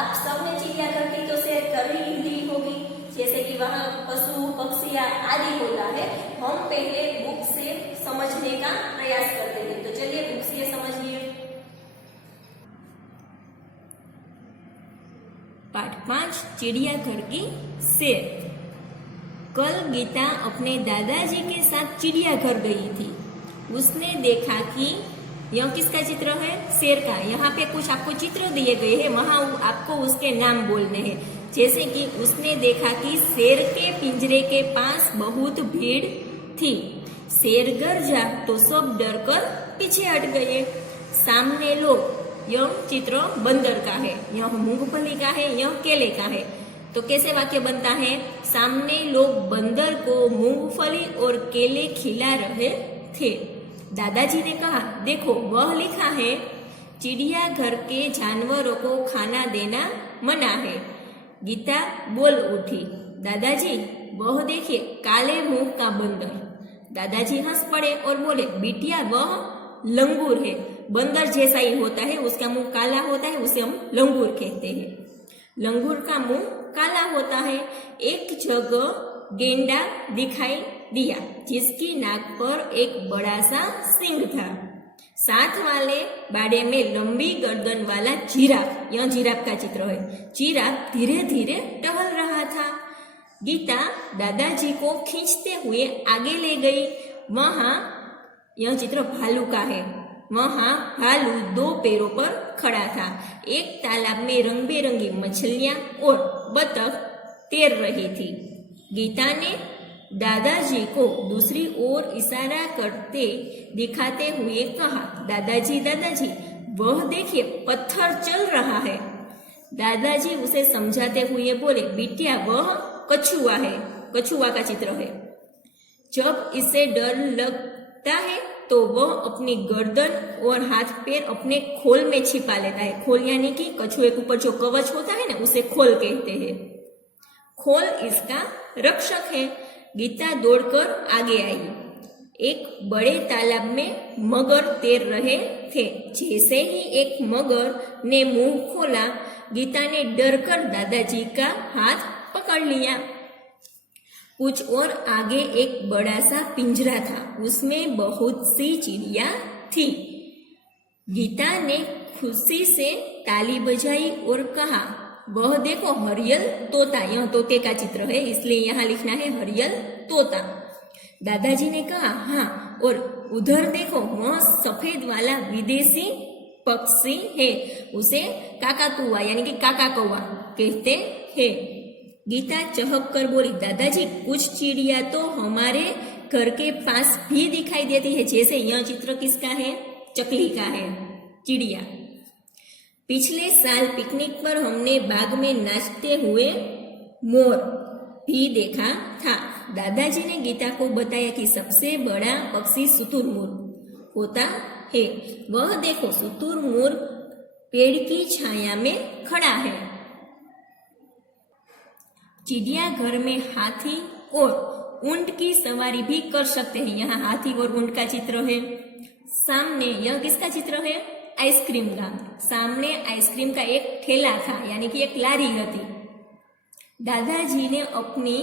आप सबने चिड़ियाघर की तो सैर कर ही ली होगी, जैसे कि वहाँ पशु पक्षी आदि होता है। हम पहले बुक से समझने का प्रयास करते हैं, तो चलिए बुक से समझिए। पाठ 5 चिड़ियाघर की सैर। कल गीता अपने दादाजी के साथ चिड़ियाघर गई थी। उसने देखा कि यह किसका चित्र है? शेर का। यहाँ पे कुछ आपको चित्र दिए गए हैं, वहां आपको उसके नाम बोलने हैं। जैसे कि उसने देखा कि शेर के पिंजरे के पास बहुत भीड़ थी। शेर गरजा तो सब डरकर पीछे हट गए। सामने लोग, यह चित्र बंदर का है, यह मूंगफली का है, यह केले का है। तो कैसे वाक्य बनता है? सामने लोग बंदर को मूंगफली और केले खिला रहे थे। दादाजी ने कहा, देखो वह लिखा है चिड़ियाघर के जानवरों को खाना देना मना है। गीता बोल उठी, दादाजी वह देखिए काले मुंह का बंदर। दादाजी हंस पड़े और बोले, बिटिया वह लंगूर है। बंदर जैसा ही होता है, उसका मुंह काला होता है, उसे हम लंगूर कहते हैं। लंगूर का मुंह काला होता है। एक जगह गेंडा दिखाई दिया जिसकी नाक पर एक बड़ा सा सींग था। साथ वाले बाड़े में लंबी गर्दन वाला जिराफ, यह जिराफ का चित्र है। जिराफ धीरे धीरे टहल रहा था। गीता दादाजी को खींचते हुए आगे ले गई। वहां, यह चित्र भालू का है। वहां भालू 2 पैरों पर खड़ा था। एक तालाब में रंग बिरंगी मछलियां और बतख तैर रही थी। गीता ने दादाजी को दूसरी ओर इशारा करते दिखाते हुए कहा, दादाजी दादाजी वह देखिए पत्थर चल रहा है। दादाजी उसे समझाते हुए बोले, बिटिया वह कछुआ है। कछुआ का चित्र है। जब इसे डर लगता है तो वह अपनी गर्दन और हाथ पैर अपने खोल में छिपा लेता है। खोल यानी कि कछुए के ऊपर जो कवच होता है ना, उसे खोल कहते हैं। खोल इसका रक्षक है। गीता दौड़कर आगे आई। एक बड़े तालाब में मगर तैर रहे थे। जैसे ही एक मगर ने मुंह खोला, गीता ने डरकर दादाजी का हाथ पकड़ लिया। कुछ और आगे एक बड़ा सा पिंजरा था, उसमें बहुत सी चिड़िया थी। गीता ने खुशी से ताली बजाई और कहा, वह देखो हरियल तोता। यह तोते का चित्र है, इसलिए यहाँ लिखना है हरियल तोता। दादाजी ने कहा, हाँ, और उधर देखो वह सफेद वाला विदेशी पक्षी है, उसे काकातुआ यानी कि काका कौवा कहते हैं। गीता चहक कर बोली, दादाजी कुछ चिड़िया तो हमारे घर के पास भी दिखाई देती है। जैसे यह चित्र किसका है? चकली का है, चिड़िया। पिछले साल पिकनिक पर हमने बाग में नाचते हुए मोर भी देखा था। दादाजी ने गीता को बताया कि सबसे बड़ा पक्षी शुतुरमुर्ग होता है। वह देखो शुतुरमुर्ग पेड़ की छाया में खड़ा है। चिड़ियाघर में हाथी और ऊंट की सवारी भी कर सकते हैं। यहाँ हाथी और ऊंट का चित्र है। सामने यह किसका चित्र है? आइसक्रीम का। सामने आइसक्रीम का एक ठेला था, यानी कि एक लारी હતી। दादाजी ने अपनी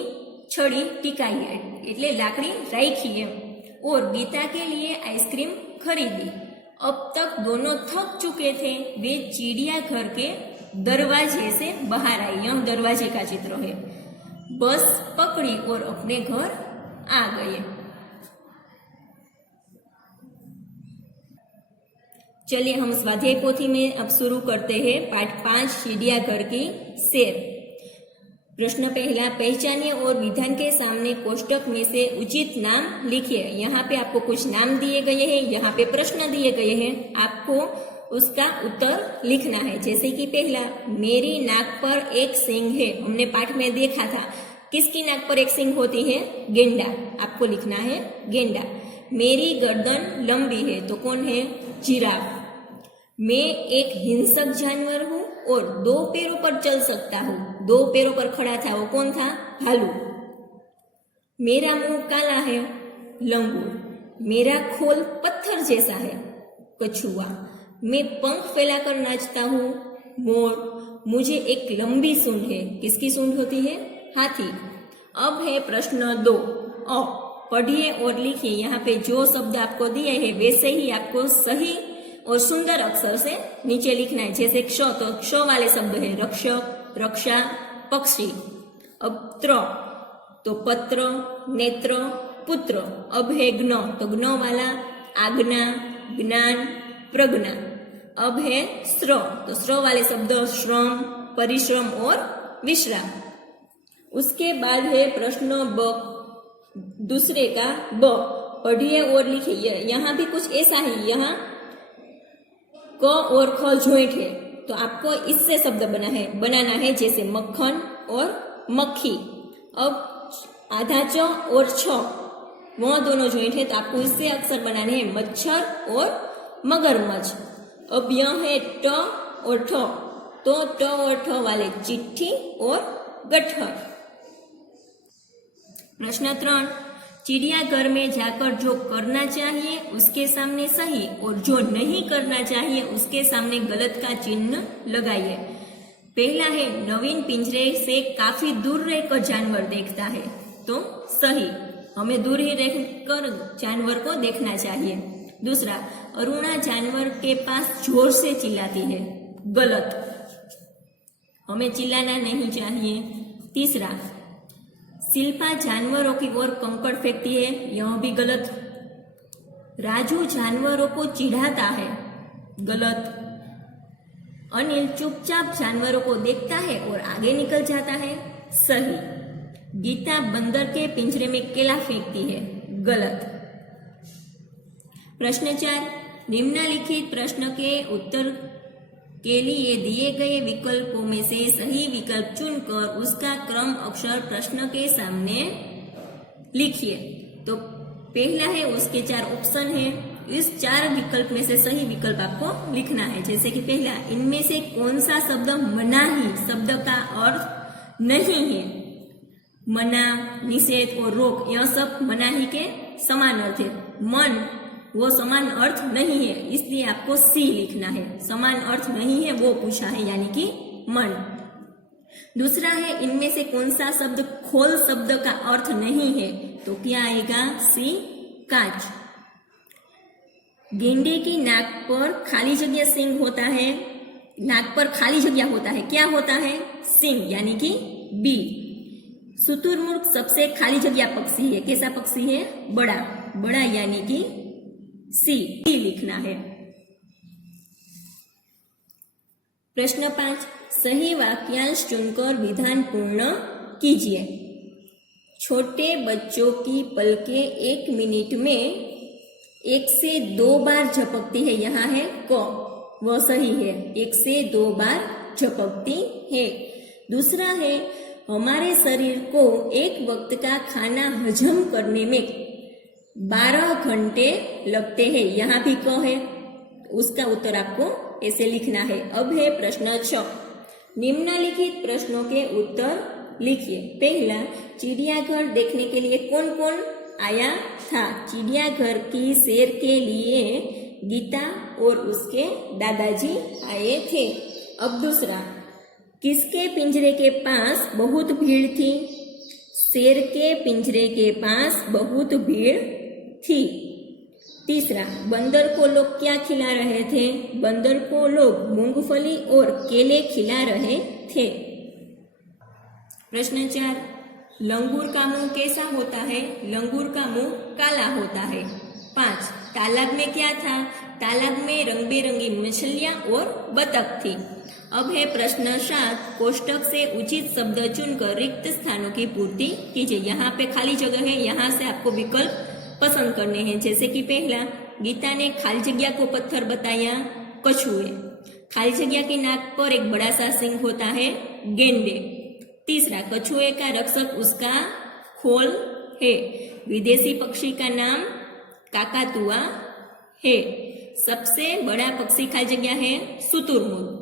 छड़ी टिकाई है, એટલે लाकड़ी राखी है, और गीता के लिए आइसक्रीम खरीदी। अब तक दोनों थक चुके थे। वे चिड़ियाघर के दरवाजे से बाहर आई। यह दरवाजे का चित्र है। बस पकड़ी और अपने घर आ गए। चलिए हम स्वाध्याय पोथी में अब शुरू करते हैं। पाठ 5 चिड़ियाघर की सैर। प्रश्न पहला, पहचानिए और विधान के सामने कोष्टक में से उचित नाम लिखिए। यहाँ पे आपको कुछ नाम दिए गए हैं, यहाँ पे प्रश्न दिए गए हैं, आपको उसका उत्तर लिखना है। जैसे कि पहला, मेरी नाक पर एक सींग है। हमने पाठ में देखा था, किसकी नाक पर एक सींग होती है? गेंडा। आपको लिखना है गेंडा। मेरी गर्दन लंबी है, तो कौन है? जिराफ। मैं एक हिंसक जानवर हूँ और 2 पैरों पर चल सकता हूँ। 2 पैरों पर खड़ा था, वो कौन था? भालू। मेरा मुंह काला है, लंगूर। मेरा खोल पत्थर जैसा है, कछुआ। मैं पंख फैलाकर नाचता हूँ, मोर। मुझे एक लंबी सूंड है। किसकी सूंड होती है? हाथी। अब है प्रश्न 2 अ, पढ़िए और लिखिए। यहाँ पे जो शब्द आपको दिए हैं वैसे ही आपको सही और सुंदर अक्षर से नीचे लिखना है। जैसे क्ष, तो क्ष वाले शब्द है रक्षक, रक्षा, पक्षी। अब त्र, तो पत्र, नेत्र, पुत्र। अब है ज्ञ, तो ज्ञ वाला आज्ञा, ज्ञान, प्रज्ञा। अब है श्र, तो श्र वाले शब्द श्रम, परिश्रम और विश्राम। उसके बाद है प्रश्न ब, दूसरे का ब, पढ़िए और लिखिए। यहाँ भी कुछ ऐसा ही, यहाँ क और ख ज्वाइंट है, तो आपको इससे शब्द बनाना है जैसे मक्खन और मक्खी। अब आधा च और छ, वह दोनों ज्वाइंट है, तो आपको इससे अक्षर बनाने हैं मच्छर और मगरमच्छ। अब यह है ट और ठ, तो ट और ठ वाले चिट्ठी और गट्ठर। प्रश्न 3, चिड़ियाघर में जाकर जो करना चाहिए उसके सामने सही और जो नहीं करना चाहिए उसके सामने गलत का चिन्ह लगाइए। पहला है नवीन पिंजरे से काफी दूर रहकर जानवर देखता है, तो सही, हमें दूर ही रहकर जानवर को देखना चाहिए। दूसरा, अरुणा जानवर के पास जोर से चिल्लाती है, गलत, हमें चिल्लाना नहीं चाहिए। तीसरा, शिल्पा जानवरों की ओर कंकड़ फेंकती है, यह भी गलत। राजू जानवरों को चिढ़ाता है, गलत। अनिल चुपचाप जानवरों को देखता है और आगे निकल जाता है, सही। गीता बंदर के पिंजरे में केला फेंकती है, गलत। प्रश्न 4, निम्नलिखित प्रश्न के उत्तर के लिए दिए गए विकल्पों में से सही विकल्प चुनकर उसका क्रम अक्षर प्रश्न के सामने लिखिए। तो पहला है, उसके 4 ऑप्शन है, इस 4 विकल्प में से सही विकल्प आपको लिखना है। जैसे कि पहला, इनमें से कौन सा शब्द मनाही शब्द का अर्थ नहीं है? मना, निषेध और रोक, यह सब मनाही के समान अर्थ है। मन, वो समान अर्थ नहीं है, इसलिए आपको सी लिखना है। समान अर्थ नहीं है वो पूछा है, यानी कि मन। दूसरा है, इनमें से कौन सा शब्द खोल शब्द का अर्थ नहीं है? तो क्या आएगा? सी, कांच। गेंडे की नाक पर खाली जगह सिंह होता है, नाक पर खाली जगह होता है, क्या होता है? सिंह, यानी कि बी। शुतुरमुर्ग सबसे खाली जगह पक्षी है, कैसा पक्षी है? बड़ा, बड़ा यानी कि सी लिखना है। प्रश्न 5, सही वाक्यांश चुनकर विधान पूर्ण कीजिए। छोटे बच्चों की पलकें 1 मिनट में 1 से 2 बार झपकती है, यहाँ है क, वह सही है, 1 से 2 बार झपकती है। दूसरा है, हमारे शरीर को एक वक्त का खाना हजम करने में 12 घंटे लगते हैं, यहाँ भी क है, उसका उत्तर आपको ऐसे लिखना है। अब है प्रश्न 6, निम्नलिखित प्रश्नों के उत्तर लिखिए। पहला, चिड़ियाघर देखने के लिए कौन कौन आया था? चिड़ियाघर की सैर के लिए गीता और उसके दादाजी आए थे। अब दूसरा, किसके पिंजरे के पास बहुत भीड़ थी? शेर के पिंजरे के पास बहुत भीड़ थी। तीसरा, बंदर को लोग क्या खिला रहे थे? बंदर को लोग मूंगफली और केले खिला रहे थे। प्रश्न 4, लंगूर का मुंह कैसा होता है? लंगूर का मुंह काला होता है। 5, तालाब में क्या था? तालाब में रंग बिरंगी मछलियां और बतख थी। अब है प्रश्न 7, कोष्टक से उचित शब्द चुनकर रिक्त स्थानों की पूर्ति कीजिए। यहाँ पे खाली जगह है, यहाँ से आपको विकल्प पसंद करने हैं। जैसे कि पहला, गीता ने खाली जगह को पत्थर बताया, कछुए। खाली जगह की नाक पर एक बड़ा सा सिंह होता है, गेंडे। तीसरा, कछुए का रक्षक उसका खोल है। विदेशी पक्षी का नाम काकातुआ है। सबसे बड़ा पक्षी खाली जगह है, शुतुरमुर्ग।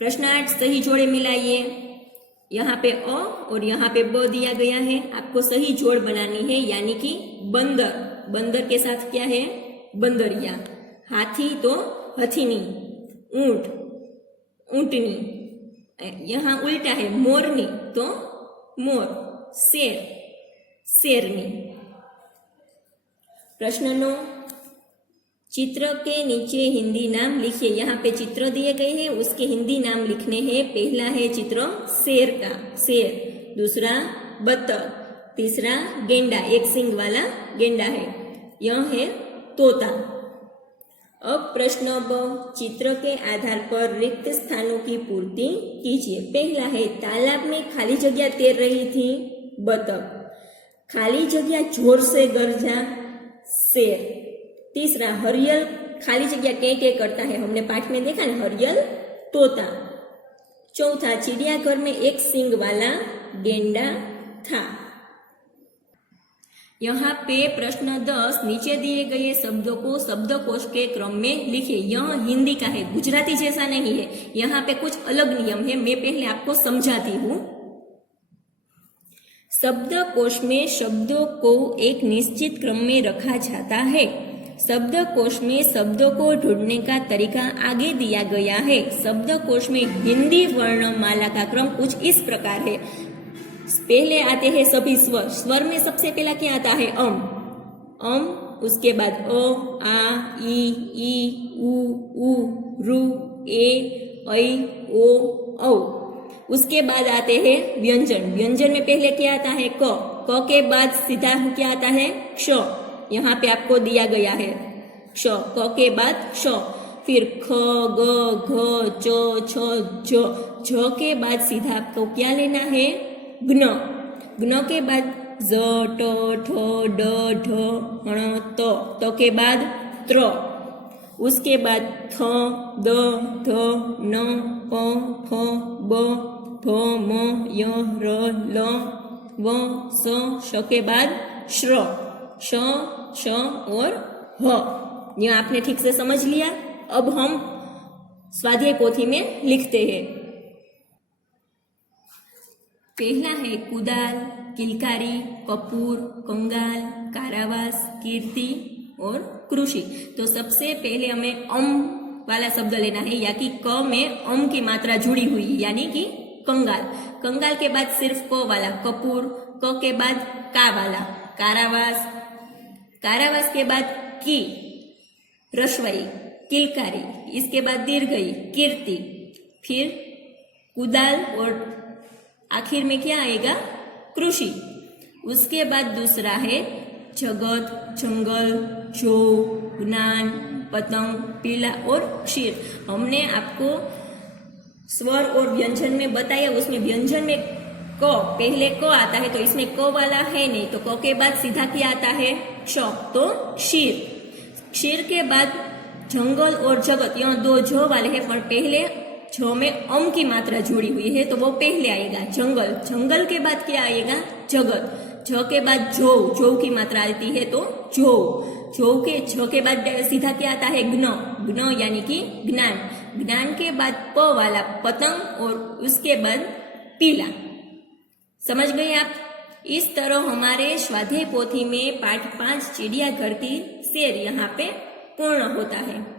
प्रश्न 8, सही जोड़े मिलाइए। यहाँ पे अ और यहाँ पे ब दिया गया है, आपको सही जोड़ बनानी है, यानी कि बंदर, बंदर के साथ क्या है? बंदरिया। हाथी तो हथिनी, ऊंट, ऊंटनी। यहाँ उल्टा है मोरनी, तो मोर। शेर, शेरनी। प्रश्न 9, चित्र के नीचे हिंदी नाम लिखिए। यहाँ पे चित्र दिए गए हैं, उसके हिंदी नाम लिखने हैं। पहला है चित्र शेर का, शेर। दूसरा बत्तख। तीसरा गेंडा, एक सींग वाला गेंडा है। यह है तोता। अब प्रश्न ब, चित्र के आधार पर रिक्त स्थानों की पूर्ति कीजिए। पहला है तालाब में खाली जगह तैर रही थी, बत्तख। खाली जगह जोर से गरजा, शेर। तीसरा हरियल खाली जगह के करता है, हमने पाठ में देखा ना, हरियल तोता। चौथा चिड़ियाघर में एक सींग वाला गेंडा था। यहाँ पे प्रश्न 10, नीचे दिए गए शब्दों को शब्दकोश के क्रम में लिखिए। यह हिंदी का है, गुजराती जैसा नहीं है। यहाँ पे कुछ अलग नियम है, मैं पहले आपको समझाती हूँ। शब्दकोश में शब्दों को एक निश्चित क्रम में रखा जाता है। शब्दकोश में शब्दों को ढूंढने का तरीका आगे दिया गया है। शब्दकोश में हिंदी वर्णमाला का क्रम कुछ इस प्रकार है। पहले आते हैं सभी स्वर। स्वर में सबसे पहला क्या आता है? अम। उसके बाद अ, आ, ई, उ, रु, ए, ऐ, ओ, औ। उसके बाद आते हैं व्यंजन। व्यंजन में पहले क्या आता है? क के बाद सीधा क्या आता है? क्ष। यहाँ पे आपको दिया गया है क्ष, क के बाद क्ष। फिर ख, ग, घ, च, छ, झ के बाद सीधा आपको क्या लेना है? ज्ञ। ज्ञ के बाद ज, ट, ठ, ड, ढ, ण, त के बाद त्र। उसके बाद थ, द, ध, न, प, फ, ब, भ, म, य, र, ल, व, श के बाद श्र। श, श और ह। ये आपने ठीक से समझ लिया। अब हम स्वाध्याय पोथी में लिखते हैं। पहला है कुदाल, किलकारी, कपूर, कंगाल, कारावास, कीर्ति और कृषि। तो सबसे पहले हमें अम वाला शब्द लेना है, या कि क में अम की मात्रा जुड़ी हुई है, यानी कि कंगाल। कंगाल के बाद सिर्फ क वाला कपूर, क के बाद का वाला कारावास, कारावास के बाद की रसवई किलकारी, इसके बाद दीर्घई कीर्ति, फिर कुदाल और आखिर में क्या आएगा? कृषि। उसके बाद दूसरा है जगत, जंगल, जो, ज्ञान, पतंग, पीला और क्षीर। हमने आपको स्वर और व्यंजन में बताया। उसमें व्यंजन में क, पहले क आता है, तो इसमें क वाला है नहीं, तो क के बाद सीधा क्या आता है? क्ष, तो क्षीर। क्षीर के बाद जंगल और जगत, यहाँ दो झ वाले हैं, पर पहले झ में अम की मात्रा जुड़ी हुई है, तो वो पहले आएगा जंगल। जंगल के बाद क्या आएगा? जगत। झ के बाद जो की मात्रा आती है, तो जो के झ के बाद सीधा क्या आता है? ज्ञ। ज्ञ यानी कि ज्ञान। ज्ञान के बाद प वाला पतंग और उसके बाद पीला। समझ गए आप? इस तरह हमारे स्वाध्याय पोथी में पाठ 5 चिड़ियाघर की शेर यहाँ पे पूर्ण होता है।